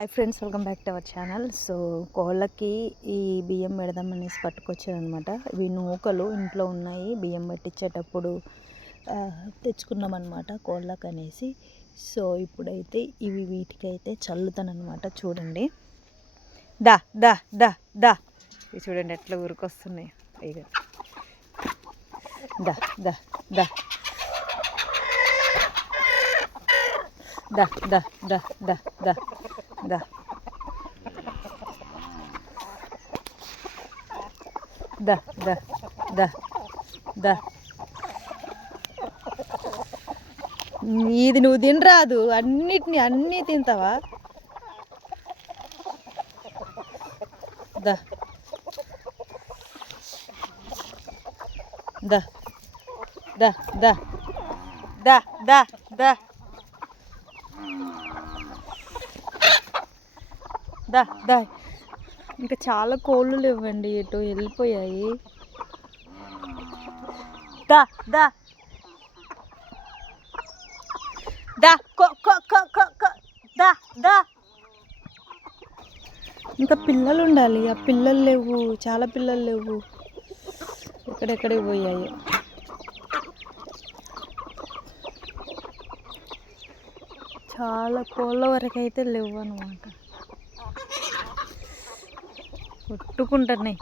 Hi friends welcome back to our channel so కోళ్ళకి ఈ బియ్యం పెడదామనేసి పట్టుకొచ్చాను అనమాట ఇవి నూకలు ఇంట్లో ఉన్నాయి. బియ్యం పట్టించేటప్పుడు తెచ్చుకున్నామన్నమాట తెచ్చుకున్నాం అనమాట అనేసి సో ఇప్పుడైతే ఇవి వీటికైతే చల్లుతానమాట చూడండి. దా దా దా దా. ఇవి చూడండి ఎట్లా ఊరికొస్తున్నాయి దా దా దా. దా దా దా దా దా దా Да, да, да, да. ఇది నువ్వు తినరాదు అన్నిటిని అన్నీ తింటావా దా దా దా దా దా దా దా దా దా. ఇంకా చాలా కోళ్ళు లేవండి ఎటు వెళ్ళిపోయాయి. దా దా. దా కో కో కో కో కో. దా దా. ఇంకా పిల్లలు ఉండాలి. ఆ పిల్లలు లేవు చాలా పిల్లలు లేవు. ఎక్కడెక్కడికి పోయాయి. చాలా కోళ్ళ వరకు అయితే లేవు అనమాట కొట్టుకుంటున్నాయి.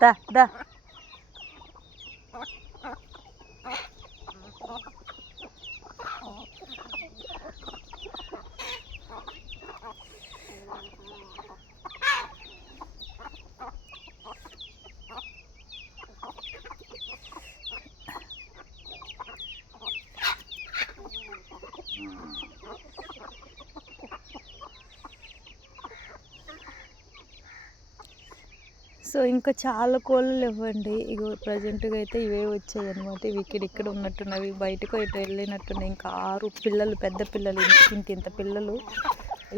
దా దా. సో ఇంకా చాలా కోళ్ళు ఇవ్వండి ఇగో ప్రజెంట్గా అయితే ఇవే వచ్చాయి అనమాట ఇవి ఇక్కడ ఇక్కడ ఉన్నట్టున్నవి. బయటకు ఇటు వెళ్ళినట్టున్నాయి. ఇంకా ఆరు పిల్లలు పెద్ద పిల్లలు. ఇంత ఇంత పిల్లలు.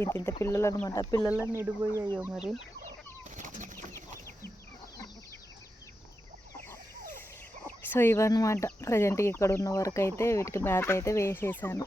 ఇంత ఇంత పిల్లలు అనమాట పిల్లలన్నీ ఇడిపోయాయో మరి. సో ఇవన్నమాట. ప్రజెంట్గా ఇక్కడ ఉన్న వరకు అయితే వీటికి మేత అయితే వేసేసాను.